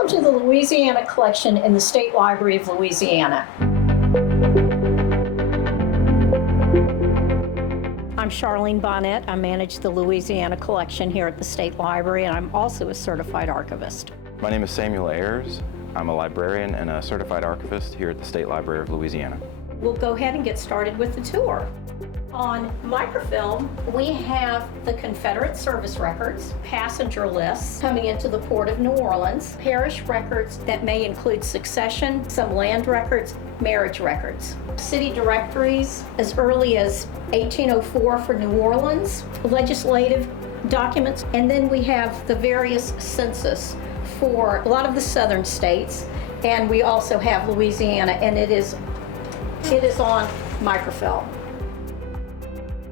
Welcome to the Louisiana Collection in the State Library of Louisiana. I'm Charlene Bonnet. I manage the Louisiana Collection here at the State Library, and I'm also a certified archivist. My name is Samuel Ayers. I'm a librarian and a certified archivist here at the State Library of Louisiana. We'll go ahead and get started with the tour. On microfilm, we have the Confederate service records, passenger lists coming into the Port of New Orleans, parish records that may include succession, some land records, marriage records, city directories as early as 1804 for New Orleans, legislative documents, and then we have the various census for a lot of the southern states, and we also have Louisiana, and it is on microfilm.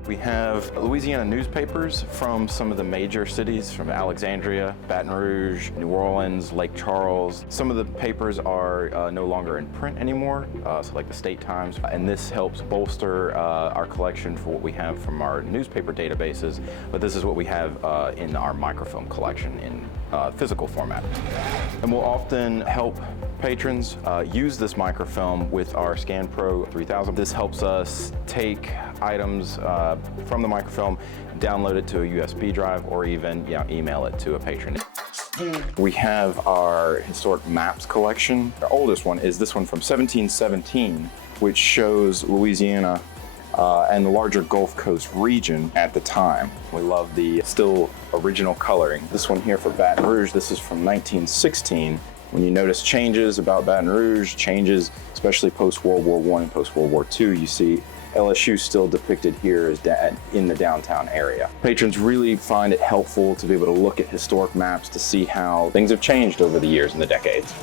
We have Louisiana newspapers from some of the major cities, from Alexandria, Baton Rouge, New Orleans, Lake Charles. Some of the papers are no longer in print anymore, so like the State Times, and this helps bolster our collection for what we have from our newspaper databases, but this is what we have in our microfilm collection in physical format. And we'll often help patrons use this microfilm with our ScanPro 3000. This helps us take items from the microfilm, download it to a USB drive, or even email it to a patron. We have our historic maps collection. Our oldest one is this one from 1717, which shows Louisiana and the larger Gulf Coast region at the time. We love the still original coloring. This one here for Baton Rouge, this is from 1916. When you notice changes about Baton Rouge, changes especially post-World War I and post-World War II, you see LSU still depicted here as in the downtown area. Patrons really find it helpful to be able to look at historic maps to see how things have changed over the years and the decades.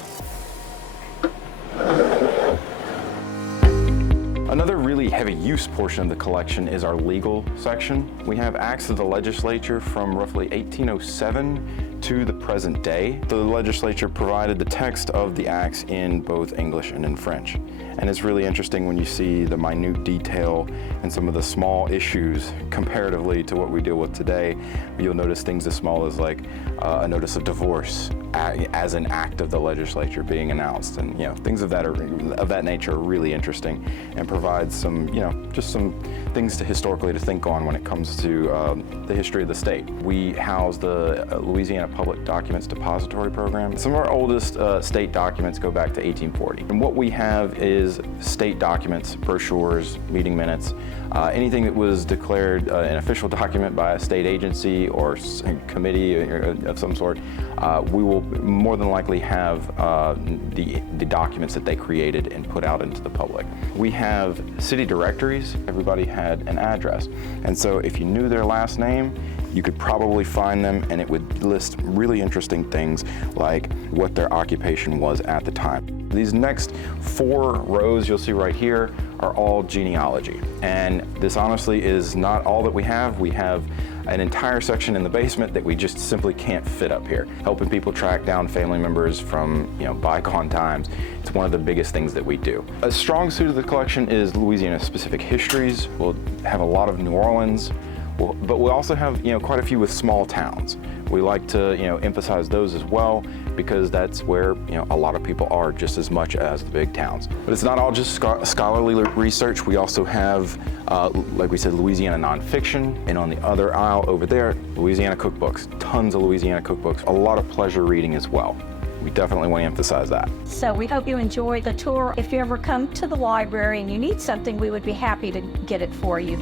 Another really heavy use portion of the collection is our legal section. We have acts of the legislature from roughly 1807 to the present day. The legislature provided the text of the acts in both English and in French. And it's really interesting when you see the minute detail and some of the small issues comparatively to what we deal with today. You'll notice things as small as like a notice of divorce as an act of the legislature being announced, and things of that nature are really interesting and provide some just some things historically to think on when it comes to the history of the state. We house the Louisiana Public Documents Depository Program. Some of our oldest state documents go back to 1840, and what we have is state documents, brochures, meeting minutes, anything that was declared an official document by a state agency or committee of some sort. We will more than likely have the documents that they created and put out into the public. We have city directories. Everybody had an address, and so if you knew their last name, you could probably find them, and it would list really interesting things like what their occupation was at the time. These next 4 rows you'll see right here are all genealogy, and this honestly is not all that we have. We have an entire section in the basement that we just simply can't fit up here, helping people track down family members from bygone times. It's one of the biggest things that we do. A strong suit of the collection is Louisiana-specific histories. We'll have a lot of New Orleans, but we also have quite a few with small towns. We like to emphasize those as well, because that's where a lot of people are just as much as the big towns. But it's not all just scholarly research. We also have, like we said, Louisiana nonfiction, and on the other aisle over there, Louisiana cookbooks. Tons of Louisiana cookbooks. A lot of pleasure reading as well. We definitely want to emphasize that. So we hope you enjoy the tour. If you ever come to the library and you need something, we would be happy to get it for you.